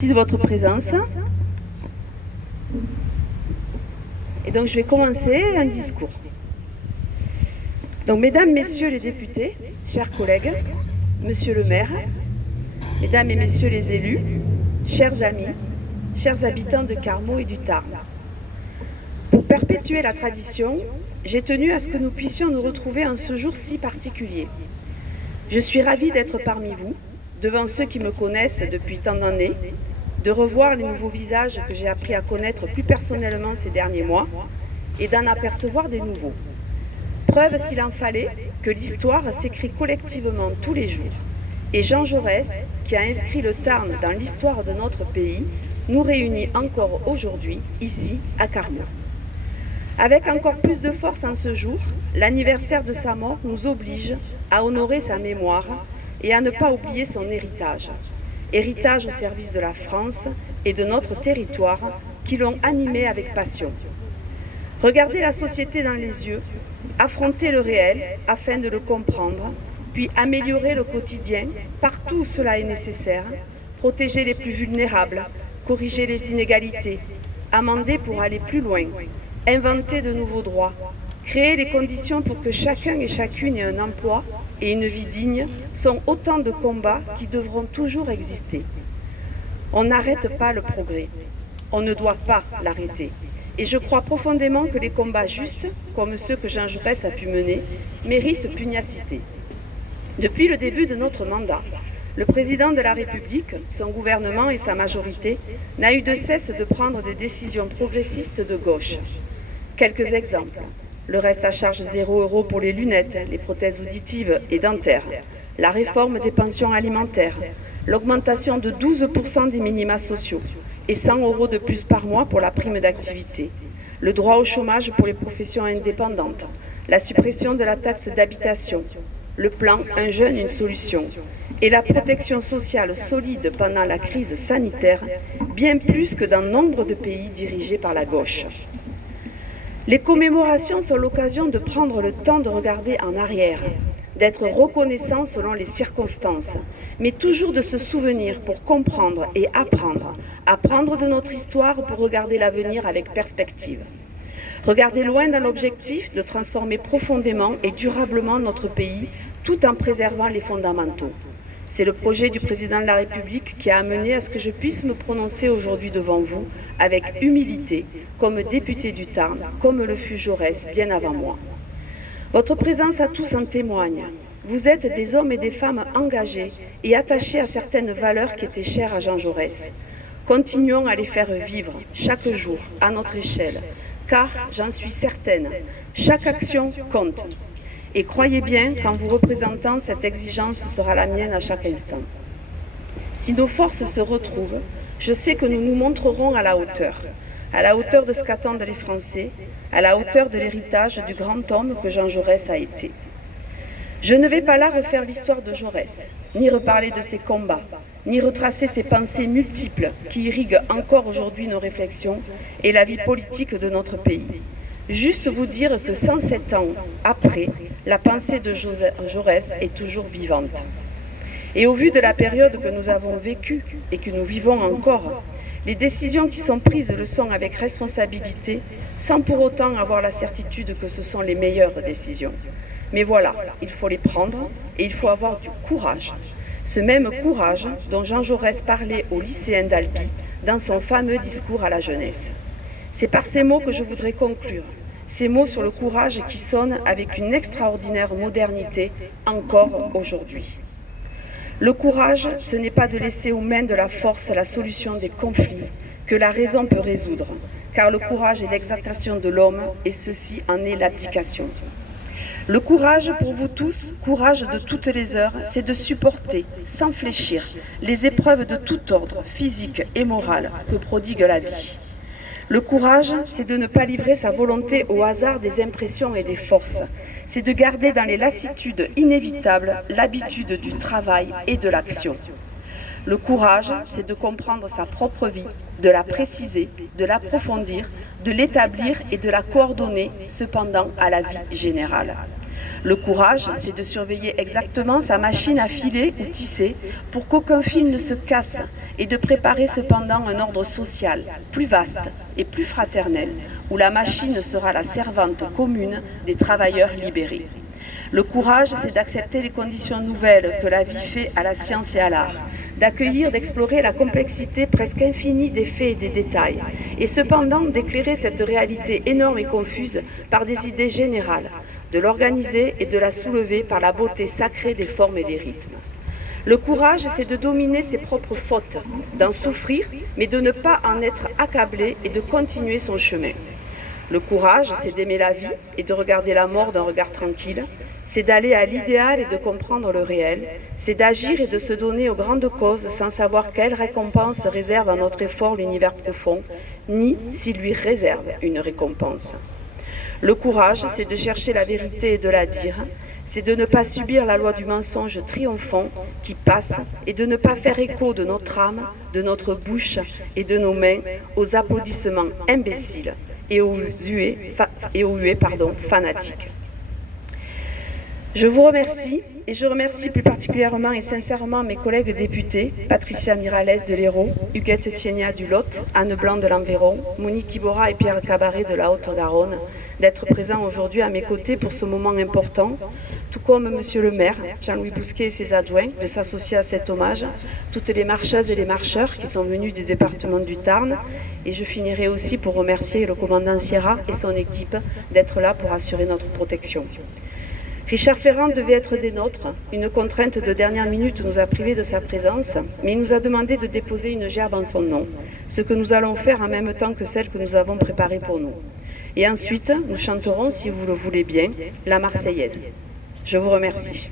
Merci de votre présence. Et donc je vais commencer un discours. Donc mesdames, messieurs les députés, chers collègues, monsieur le maire, mesdames et messieurs les élus, chers amis, chers habitants de Carmaux et du Tarn. Pour perpétuer la tradition, j'ai tenu à ce que nous puissions nous retrouver en ce jour si particulier. Je suis ravie d'être parmi vous, devant ceux qui me connaissent depuis tant d'années, de revoir les nouveaux visages que j'ai appris à connaître plus personnellement ces derniers mois et d'en apercevoir des nouveaux. Preuve, s'il en fallait, que l'histoire s'écrit collectivement tous les jours. Et Jean Jaurès, qui a inscrit le Tarn dans l'histoire de notre pays, nous réunit encore aujourd'hui, ici, à Carmaux. Avec encore plus de force en ce jour, l'anniversaire de sa mort nous oblige à honorer sa mémoire et à ne pas oublier son héritage. Héritage au service de la France et de notre territoire qui l'ont animé avec passion. Regarder la société dans les yeux, affronter le réel afin de le comprendre, puis améliorer le quotidien partout où cela est nécessaire, protéger les plus vulnérables, corriger les inégalités, amender pour aller plus loin, inventer de nouveaux droits, créer les conditions pour que chacun et chacune ait un emploi et une vie digne sont autant de combats qui devront toujours exister. On n'arrête pas le progrès. On ne doit pas l'arrêter. Et je crois profondément que les combats justes, comme ceux que Jean Jaurès a pu mener, méritent pugnacité. Depuis le début de notre mandat, le président de la République, son gouvernement et sa majorité n'a eu de cesse de prendre des décisions progressistes de gauche. Quelques exemples. Le reste à charge 0 € pour les lunettes, les prothèses auditives et dentaires, la réforme des pensions alimentaires, l'augmentation de 12% des minima sociaux et 100 € de plus par mois pour la prime d'activité, le droit au chômage pour les professions indépendantes, la suppression de la taxe d'habitation, le plan Un jeune, une solution et la protection sociale solide pendant la crise sanitaire, bien plus que dans nombre de pays dirigés par la gauche. Les commémorations sont l'occasion de prendre le temps de regarder en arrière, d'être reconnaissant selon les circonstances, mais toujours de se souvenir pour comprendre et apprendre de notre histoire pour regarder l'avenir avec perspective. Regarder loin dans l'objectif de transformer profondément et durablement notre pays tout en préservant les fondamentaux. C'est le projet du président de la République qui a amené à ce que je puisse me prononcer aujourd'hui devant vous avec humilité, comme député du Tarn, comme le fut Jaurès bien avant moi. Votre présence à tous en témoigne. Vous êtes des hommes et des femmes engagés et attachés à certaines valeurs qui étaient chères à Jean Jaurès. Continuons à les faire vivre chaque jour à notre échelle, car, j'en suis certaine, chaque action compte. Et croyez bien qu'en vous représentant, cette exigence sera la mienne à chaque instant. Si nos forces se retrouvent, je sais que nous nous montrerons à la hauteur de ce qu'attendent les Français, à la hauteur de l'héritage du grand homme que Jean Jaurès a été. Je ne vais pas là refaire l'histoire de Jaurès, ni reparler de ses combats, ni retracer ses pensées multiples qui irriguent encore aujourd'hui nos réflexions et la vie politique de notre pays. Juste vous dire que 107 ans après, la pensée de Jaurès est toujours vivante. Et au vu de la période que nous avons vécue et que nous vivons encore, les décisions qui sont prises le sont avec responsabilité, sans pour autant avoir la certitude que ce sont les meilleures décisions. Mais voilà, il faut les prendre et il faut avoir du courage. Ce même courage dont Jean Jaurès parlait aux lycéens d'Albi dans son fameux discours à la jeunesse. C'est par ces mots que je voudrais conclure. Ces mots sur le courage qui sonnent avec une extraordinaire modernité encore aujourd'hui. Le courage, ce n'est pas de laisser aux mains de la force la solution des conflits que la raison peut résoudre, car le courage est l'exaltation de l'homme et ceci en est l'abdication. Le courage pour vous tous, courage de toutes les heures, c'est de supporter, sans fléchir, les épreuves de tout ordre, physique et moral, que prodigue la vie. Le courage, c'est de ne pas livrer sa volonté au hasard des impressions et des forces. C'est de garder dans les lassitudes inévitables l'habitude du travail et de l'action. Le courage, c'est de comprendre sa propre vie, de la préciser, de l'approfondir, de l'établir et de la coordonner, cependant, à la vie générale. Le courage, c'est de surveiller exactement sa machine à filer ou tisser pour qu'aucun fil ne se casse et de préparer cependant un ordre social plus vaste et plus fraternel où la machine sera la servante commune des travailleurs libérés. Le courage, c'est d'accepter les conditions nouvelles que la vie fait à la science et à l'art, d'accueillir, d'explorer la complexité presque infinie des faits et des détails, et cependant d'éclairer cette réalité énorme et confuse par des idées générales, de l'organiser et de la soulever par la beauté sacrée des formes et des rythmes. Le courage, c'est de dominer ses propres fautes, d'en souffrir, mais de ne pas en être accablé et de continuer son chemin. Le courage, c'est d'aimer la vie et de regarder la mort d'un regard tranquille. C'est d'aller à l'idéal et de comprendre le réel. C'est d'agir et de se donner aux grandes causes sans savoir quelle récompense réserve à notre effort l'univers profond, ni s'il lui réserve une récompense. Le courage, c'est de chercher la vérité et de la dire. C'est de ne pas subir la loi du mensonge triomphant qui passe et de ne pas faire écho de notre âme, de notre bouche et de nos mains aux applaudissements imbéciles et aux huées fanatiques. Je vous remercie et je remercie plus particulièrement et sincèrement mes collègues députés, Patricia Miralles de l'Hérault, Huguette Thiénia du Lot, Anne Blanc de l'Environ, Monique Iborra et Pierre Cabaret de la Haute-Garonne, d'être présents aujourd'hui à mes côtés pour ce moment important, tout comme Monsieur le maire, Jean-Louis Bousquet et ses adjoints, de s'associer à cet hommage, toutes les marcheuses et les marcheurs qui sont venus du département du Tarn, et je finirai aussi pour remercier le commandant Sierra et son équipe d'être là pour assurer notre protection. Richard Ferrand devait être des nôtres. Une contrainte de dernière minute nous a privés de sa présence, mais il nous a demandé de déposer une gerbe en son nom, ce que nous allons faire en même temps que celle que nous avons préparée pour nous. Et ensuite, nous chanterons, si vous le voulez bien, la Marseillaise. Je vous remercie.